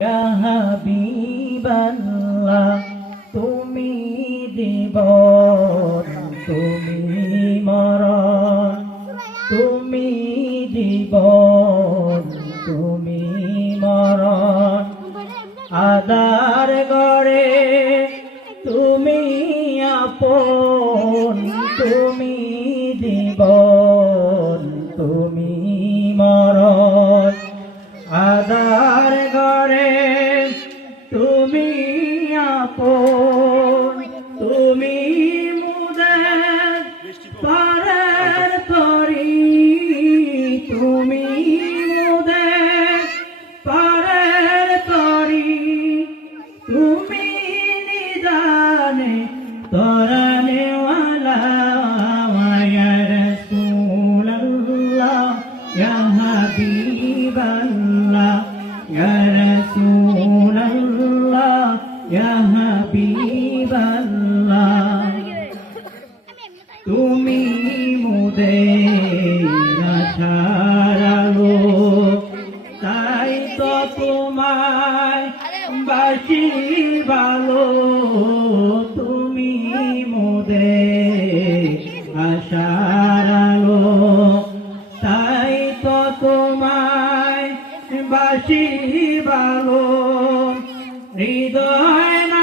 ইয়া হাবিবাল্লাহ তুমি জীবন তুমি মরণ তুমি জীবন তুমি মরণ আদার গড়ে তুমি আপন তুমি জীবন তুমি মরণ আদার গড়ে তুমি আপন তুমি মুদের পারের তরি তুমি মুদের পারের তরি তুমি নিদানে তরানে ওয়ালা ইয়া রাসূলুল্লাহ ইয়া হাবিবাল্লাহ ইয়া রাসূলুল্লাহ ইয়া হাবিবাল্লাহ তুমি মোদের আশার আলো তাই তো তোমায় বাসি ভালো তুমি মোদের আশার আলো তাই তো তোমায় বাসি ভালো হৃদয়